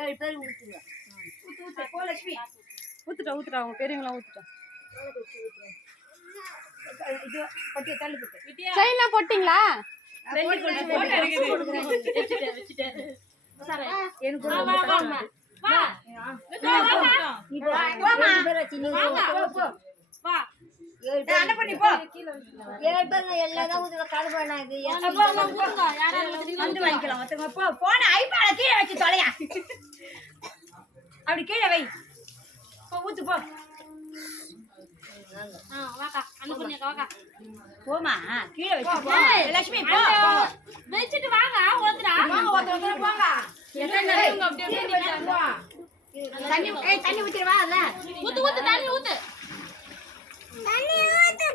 ஏழு பேர் ஊத்துங்க. ஊத்து ஊத்து போ லட்சுமி. ஊத்துட்டா ஊத்துட்டா. அவங்க பெரியவங்களாம் ஊத்துட்டா. இது பட்டியை தள்ளு போட்டு. செயின்லாம் போட்டிங்களா? எனக்கு என்ன பண்ணி போ எல்லாம் இது வந்து வாங்கிக்கலாம் போன ஐபாட கீழே வச்சு தொலையா அப்படி கீழே வை போ ஊத்து போ போமா கீழே வச்சு லட்சுமி. வாங்க போங்க தண்ணி ஏய் தண்ணி ஊத்திடுவா அதுல ஆ, ஊத்திட்டேன்பா போயாயா சந்தியா சந்தியா கிட்ட வாங்கி ஆ, சரி போ.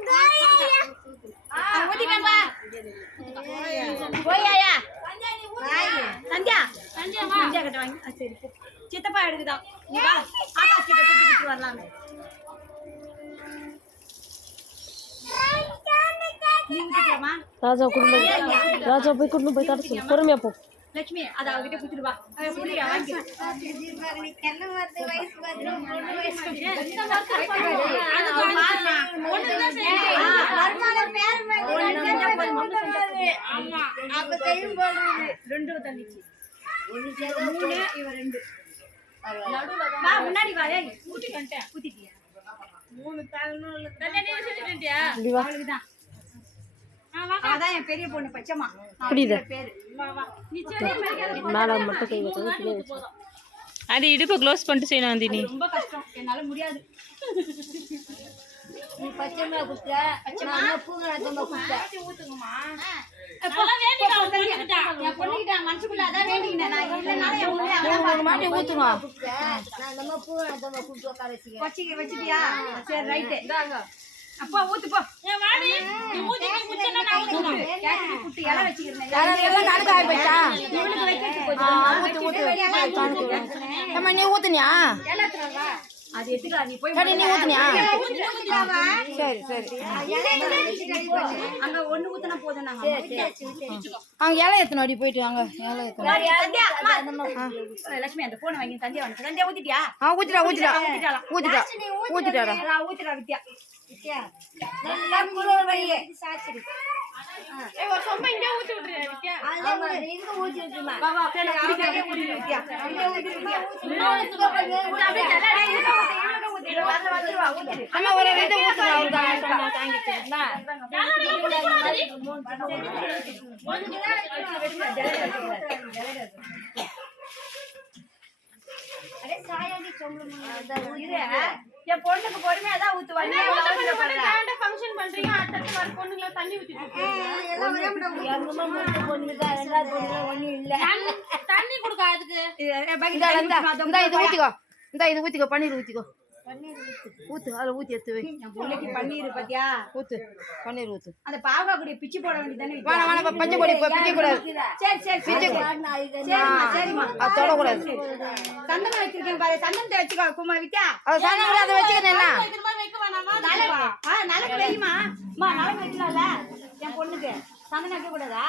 சித்தப்பா எடுக்குதான் வரலாமே ராஜா குடும்பம். ராஜா போய் கொண்டு போய் தர சொல்லு. பொறுமையா போ. லட்சுமி அதை அவகிட்ட குடுத்துட்டு வா. அவன் புள்ளியா வாங்கி. தென்னை மரத்து வயசு வந்து பொண்ணு வயசு அப்ப செய்யும் போது ரெண்டு தள்ளிச்சு. ஒண்ணு சேர்த்தா மூணு இவ ரெண்டு. வா முன்னாடி வா. ஏய் ஊத்திட்டு வந்துட்டேன். ஊத்திட்டியா இப்படி வா. அவளுக்குதான். அதான் என் பெரிய பொண்ணு புரியுது. மேல மட்டும் அது இடுப்பை க்ளோஸ் பண்ணிட்டு செய்யணும் நந்தினி ரொம்ப கஷ்டம். என்னால முடியாது. நீ பச்சை மிளகா குடுத்த நான் குடுத்த போ, போ, போ, தள்ளி. என் பொண்ணுகிட்ட என் பொண்ணு அதான் மாட்டி ஊத்துங்க நான் நம்ம பூங்கா தம்ப குடுத்து உட்கார வச்சுக்கிறேன். வச்சிக்க வச்சிட்டியா சரி ரைட்டு அப்பா ஊத்து போ கேசரி குட்டி இலை வச்சுக்கிறேன் இவளுக்கு வைக்கிறதுக்கு கொஞ்சம் நீ ஊத்துனியா? அது எதுக்கா நீ போய் நீ ஊத்துனியா? ஊத்துக்காவா? சரி சரி. அங்க ஒண்ணு ஊத்துனா போதும் நாங்க. அவங்க இலை எத்தனை அடி போயிட்டு வாங்க? இலை எத்தனை சந்தியா, அம்மா. லட்சுமி அந்த போனை வாங்கி சந்தியா வந்து சந்தியா ஊத்திட்டியா? ஆ ஊத்திட்டா ஊத்திட்டா. ஊத்திட்டாளா? ஊத்திட்டா. ஊத்திட்டாடா நான் ஊத்துறா வித்யா. நல்லா குளிர் வையே சாச்சிடு. ஆமா. என் பொண்ணுக்கு பொறுமையா தான் ஊத்துவா நீ எவ்வளவு அவசர பண்ற? எல்லாம் ஒரே பொண்ணு ரெண்டாவது பொண்ணு ஒண்ணும் இல்ல. பக்கெட் இந்தா தண்ணி ஊத்துமா, இந்தா இது ஊத்திக்கோ. இந்தா இது ஊத்திக்கோ பன்னீர் ஊத்திக்கோ. ஊத்து அதுல ஊத்தி எடுத்து வை. என் பிள்ளைக்கு பன்னீர் பாத்தியா? ஊத்து பன்னீர் ஊத்து. அந்த பாவா கூடிய பிச்சு போட வேண்டியதானே வேணாம் வேணாம் பஞ்சு கொடி. பிக்க கூடாது சரி. சரி சரி. சரிம்மா சரிம்மா. அது தொடக்கூடாது. சந்தனம் வச்சிருக்கேன் பாரு. சந்தனத்தை வச்சுக்கோ குமா வித்யா. அது சாணம் கூட அதை வச்சுக்கிறேன் என்ன? ஆ நலங்கு வைமா அம்மா நலங்கு வைக்கலாம்ல. என் பொண்ணுக்கு. சந்தனம் வைக்க கூடாதா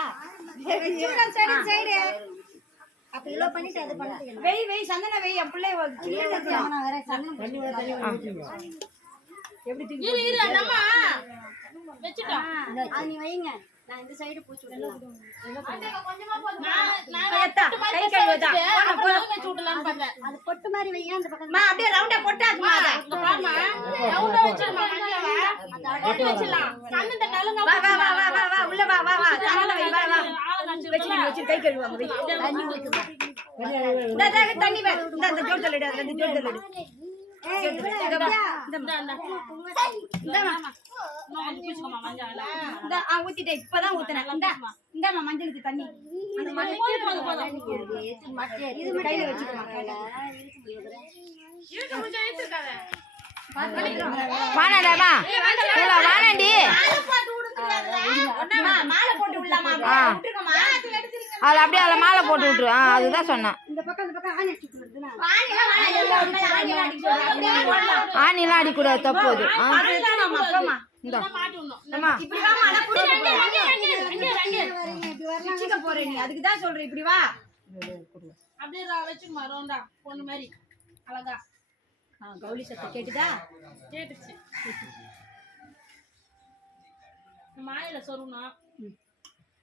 சரி சரி. பண்ணிட்டு அது பண்ணிட்டு வெய் வெய் சந்தனம் வெய் என் பிள்ளை ஒரு சின்ன இருக்கணும். நான் வேற சன்னம் எப்படி தூக்கி அது நீ வைங்க. நான் இந்த சைடு பூச்சி விடலாம் எத்தா, கை கழுவுதா? போன, போன. அது பொட்டு மாதிரி வைங்க அந்த பக்கம் அம்மா, அப்படியே ரவுண்டா கொட்டாதுமா அதை. வா வா வா வா வா வா. உள்ள வா வா வா. சந்தனம் வை வா வா. வச்சு வச்சு கை கழுவாங்க வை. தண்ணி ஊத்துமா இந்த. இந்த தண்ணி வை. இந்த இந்த ஜோடி தள்ளிடு அதுல இந்த ஜோடி தள்ளிடு. இப்பதான் ஊத்துனேன். இந்த இந்தாம்மா மஞ்சளுக்கு தண்ணி. அந்த மஞ்சள் இது கையில வச்சுக்கோமா வாணாடாமா வாணாண்டி அதுல அப்படியே அதுல மாலை போட்டு விட்டுரு. ஆ அதுதான் சொன்னேன். இந்த பக்கம் இந்த பக்கம் ஆணி வச்சுட்டு வருதுண்ணா ஆணிலாம் அடிக்கூடாது தப்பு அது. இப்படி சொல்றேன் வா. அப்படியே பொண்ணு மாதிரி. அழகா. ஆ, கௌரி சத்தம் கேட்டுதா? கேட்டுச்சு. மாயில சொருணும்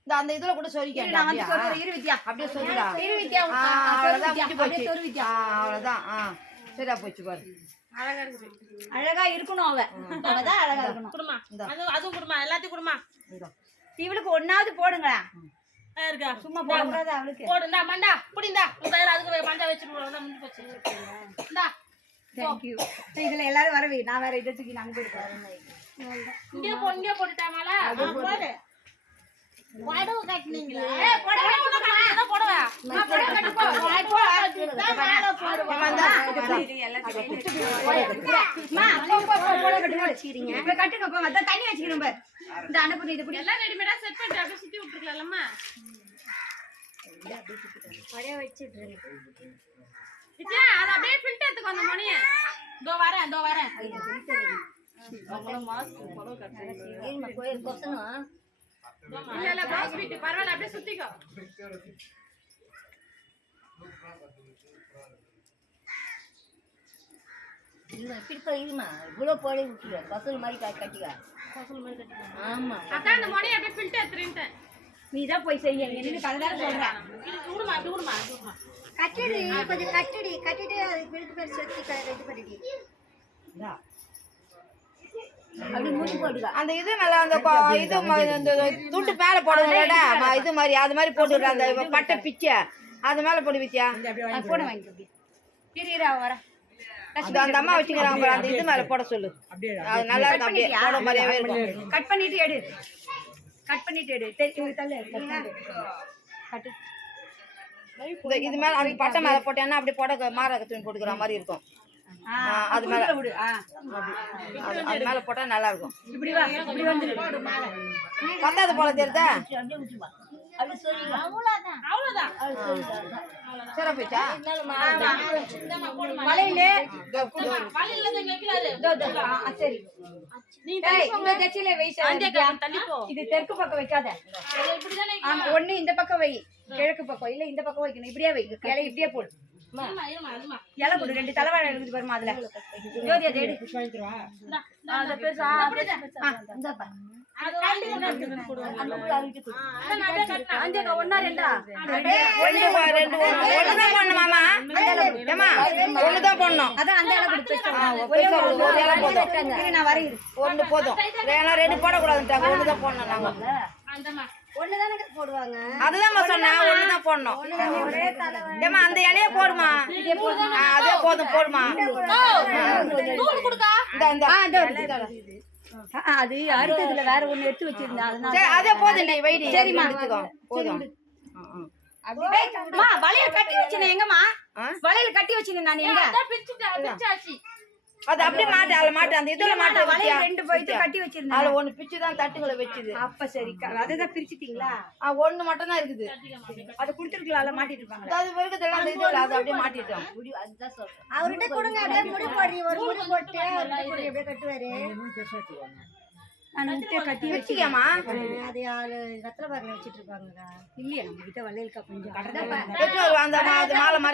இந்த அந்த இதுல கூட சொரிக்க நான் வந்து சொல்றேன். இரு வித்யா. அப்படியே சொல்லுடா இரு வித்யா ஆ, ஆ, சொரு அவ்வளவுதான் வித்யா. முடிஞ்சு அப்படியே போச்சு. சொரு வித்யா. ஆ, அவ்வளவுதான் ஆ. சரியா போச்சு பாரு. அழகா இருக்குது அழகா இருக்கணும் அவ. அவதான் அழகா இருக்கணும். குடுமா. அது அதுவும் குடுமா எல்லாத்தையும் குடுமா. இவளுக்கு ஒன்னாவது இருக்கா? சும்மா போடக்கூடாது அவளுக்கு. போடுண்டா மண்டா புடிந்தா உன் அதுக்கு மண்டா வச்சுட்டு முடிஞ்சு போச்சு. இந்தா தேங்க்யூ இதுல எல்லாரும் வரவே நான் வேற இதை தூக்கி நாங்க போயிருக்கேன் இங்கே போ இங்கே போட்டுட்டாங்களா போடு. புடவை கட்டினீங்களா. புடவை புடவை புடவை நான் புடவை கட்டி போ போ. அதுதான் மேல போடுவா. அம்மா, போ, போ, போ, புடவை கட்டுங்க போங்க தண்ணி வச்சுக்கிறோம் பாரு. இந்த இது பிடி எல்லாம் ரெடிமேடா செட் பண்ணிட்டு அப்படியே சுத்தி விட்டுருக்கலாம்மா விஜயா அது அப்படியே ஃபில்டர் எடுத்துக்கோ அந்த மணிய இதோ வரேன் இதோ வரேன். இல்ல இல்ல பாஸ் வீட்டு பரவாயில்ல அப்படியே சுத்திக்கோ. அதான் அந்த மணியை அப்படியே ஃபில்டர் எடுத்துருந்தேன் நீ தான் போய் செய்ய. விடுமா விடுமா கட்டிடு கொஞ்சம் கட்டிடி. கட்டிட்டு அது பிரித்து பேர் க- இது பண்ணிடி. அந்த இது மேல அந்த கொ- இது ம- இந்த துண்டு மேல போடுவோம்லடா ம- இது மாதிரி அது மாதிரி போட்டு அந்த பட்டை பிச்சை. அது மேல போடு வித்தியா போன வாங்கிக்க அப்படி இரு இரு அவ வரேன். அது அந்த அம்மா வச்சுக்கிறாங்க பாரு, அந்த இது மேல போட சொல்லு. அது நல்லா இருக்கும் அப்படியே போட மாதிரியாவே இருக்கும். கட் பண்ணிட்டு எடு. கட் பண்ணிட்டு எடு. தெ- இங்க தள்ளு கட் பண்ணிட்டு. கட்டு. இந்த இது மேல அந்த பட்டை மேல போட்டேன்னா அப்படியே போட மாற துணி போட்டுக்கிற மாதிரி இருக்கும். அது மேல அது மேல போட்டா நல்லா இருக்கும் பத்தாது போல தெரியுதா? அவ்வளவுதான் சரி போச்சா இந்தாம்மா, போடுமா மலையில சரி. இது தெற்கு பக்கம் வைக்காத. ஒண்ணு இந்த பக்கம் வை கிழக்கு பக்கம். இல்ல இந்த பக்கம் வைக்கணும். இப்படியே வை இலை இப்படியே போடு. இலை ரெண்டு தலைவாழை இருக்குது பாருமா அதுல? அதை பெருசா ரெண்டா? ஒண்ணுதான் போடணும் மாமா. ஏமா ஒண்ணுதான் போடணும். அதான் அந்த இலை போதும். நான் ரெண்டு போடக்கூடாதுட்டாங்க ஒண்ணுதான் போடணும் நாங்க. அந்தம்மா. ஒண்ணுதானே போடுவாங்க? அதுதான் சொன்னேன். ஒண்ணுதான் போடணும். ஏமா அந்த இலைய போடுமா? அதே போதும் அது அடுத்ததுல வேற ஒண்ணு எடுத்து வச்சிருந்தேன். அதே போதும் நீ போதும். வளையல் கட்டி வச்சிருந்தேன் எங்கம்மா? வளையல் கட்டி வச்சிருந்தேன் நான் எங்க. அது அப்படியே மாட்டு அதுல மாட்டு அந்த இதுல மாட்டு? வளையல் ரெண்டு போயிட்டு? கட்டி வச்சிருந்தேன். அதுல ஒண்ணு பிச்சு தான் தட்டுகளை வச்சுது. அப்ப சரி அதுதான் பிரிச்சுட்டீங்களா? ஆ, ஒண்ணு மட்டும் தான் இருக்குது. அது கொடுத்துருக்கலாம்ல மாட்டிட்டு அது இருக்குது அந்த இதுல அது அப்படியே மாட்டிட்டோம். அவர்கிட்ட கொடுங்க அப்படியே முடி போடுறீ ஒரு முடி போட்டு அப்படியே கட்டுவாரு. நான் முட்டை கட்டி வச்சு வச்சுக்கமா அது ஆளு ரத்தன பாருங்க வச்சிட்டு இருப்பாங்கக்கா. இல்லையா நம்ம கிட்ட வளையல் கொஞ்சம் அந்த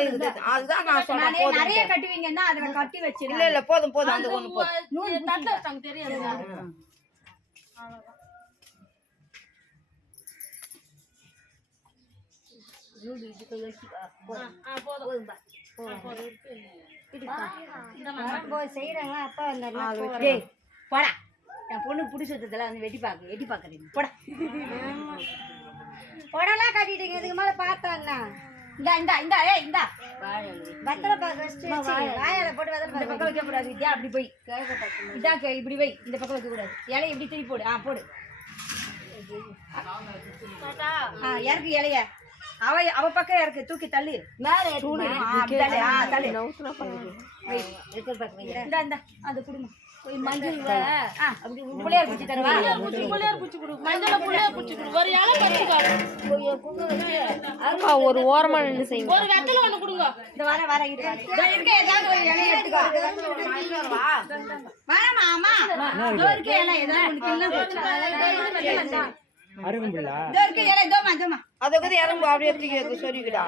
மாதிரி இருக்குது. அதுதான். நான் சொன்னேன் நானே போதும் நிறைய கட்டுவீங்கன்னா அதுல கட்டி இல்ல வச்சிருக்கேன் இல்ல போதும் போதும். அந்த ஒண்ணு போதும். தட்டுல தெரியாது. போடா. என் பொண்ணு பிடிச்சதுல வந்து வெட்டி பாக்கு வெட்டி பாக்குறீங்க போடா. உடலாம் கட்டிட்டீங்க. இதுக்கு மேல பார்த்தான்னா இந்தா இந்தா இந்தா ஏய் இந்தா. வச்சு வாயால போட்டு இந்த பாக்கு பக்கம் வைக்க கூடாது வித்யா அப்படி போய். இதா கே- இப்படி வை இந்த பக்கம் வைக்க கூடாது. இலைய இப்படி திருப்பி போடு. ஆ போடு. ஆ இறக்கு இலைய. அவ அவ பக்கம் இறக்கு. தூக்கி தள்ளு. அப்படி தள்ளு. ஆ தள்ளு. இந்தா இந்தா. அது மஞ்சள் ஆ அப்படி புள்ளையார் குச்சி தரவா? புள்ளையார் பூச்சி கொடு. மஞ்சள புள்ளையார் பூச்சி கொடு. ஒரு இலை பறிச்சுக்கோ. ஒரு ஓரமா நின்று செய்யுங்க. ஒரு வெத்தலை ஒண்ணு கொடுங்க. இந்த வர வர இரு இதோ இருக்க. ஏதாவது ஒரு இலைய எடுத்துக்கோ வேணாமா அம்மா இதோ இருக்க. இலை. ஏதாவது ஒண்ணு கிள்ளு இதோ இருக்க. இலை. இதோமா இதோமா அதுக்கு இறங்கு அப்படியே தூக்கி சொருவிக்கிடா